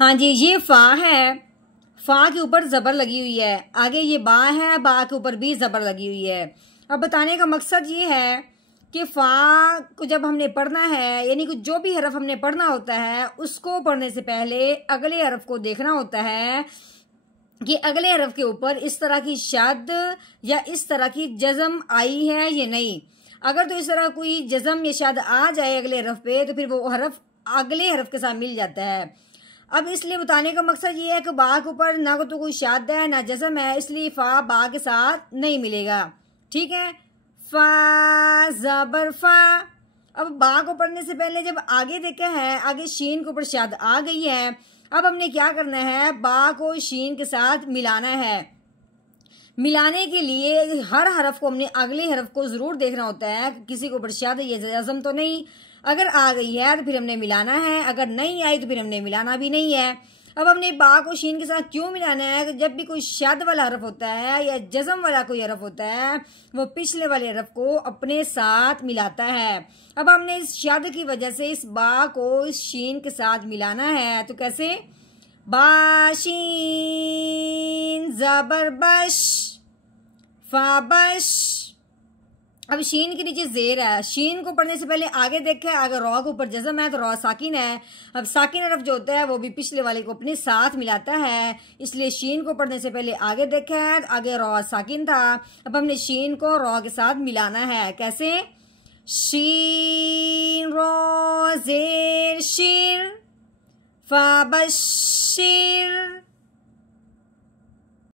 हाँ जी, ये फा है, फा के ऊपर जबर लगी हुई है। आगे ये बा है, बा के ऊपर भी जबर लगी हुई है। अब बताने का मकसद ये है कि फा को जब हमने पढ़ना है, यानी कि जो भी हरफ हमने पढ़ना होता है उसको पढ़ने से पहले अगले हरफ को देखना होता है कि अगले हरफ के ऊपर इस तरह की शद या इस तरह की जज़म आई है या नहीं। अगर तो इस तरह कोई जज़म या शद आ जाए अगले हरफ पे तो फिर वो हरफ अगले हरफ के साथ मिल जाता है। अब इसलिए बताने का मकसद ये है कि बा के ऊपर ना तो कोई शद है ना जज़म है, इसलिए फा बा के साथ नहीं मिलेगा। ठीक है, फा ज़बर फा। अब बा को पढ़ने से पहले जब आगे देखा है, आगे शीन के ऊपर शद आ गई है, अब हमने क्या करना है, बा को शीन के साथ मिलाना है। मिलाने के लिए हर हरफ को हमने अगले हरफ को जरूर देखना होता है, किसी को ऊपर शद या जज़म तो नहीं। अगर आ गई है तो फिर हमने मिलाना है, अगर नहीं आई तो फिर हमने मिलाना भी नहीं है। अब हमने बा को शीन के साथ क्यों मिलाना है कि जब भी कोई शद वाला हरफ होता है या जज़म वाला कोई हरफ होता है वो पिछले वाले हरफ को अपने साथ मिलाता है। अब हमने इस शद की वजह से इस बा को इस शीन के साथ मिलाना है। तो कैसे, बाशीन जबरबश फाबश। अब शीन के नीचे जेर है, शीन को पढ़ने से पहले आगे देखें, अगर रॉ के ऊपर जज़म है तो रॉ साकिन है। अब साकिन हरफ जो होता है वो भी पिछले वाले को अपने साथ मिलाता है, इसलिए शीन को पढ़ने से पहले आगे देखें है तो आगे रॉ साकिन था। अब हमने शीन को रॉ के साथ मिलाना है। कैसे, शीन रॉ जेर शिर फाबशिर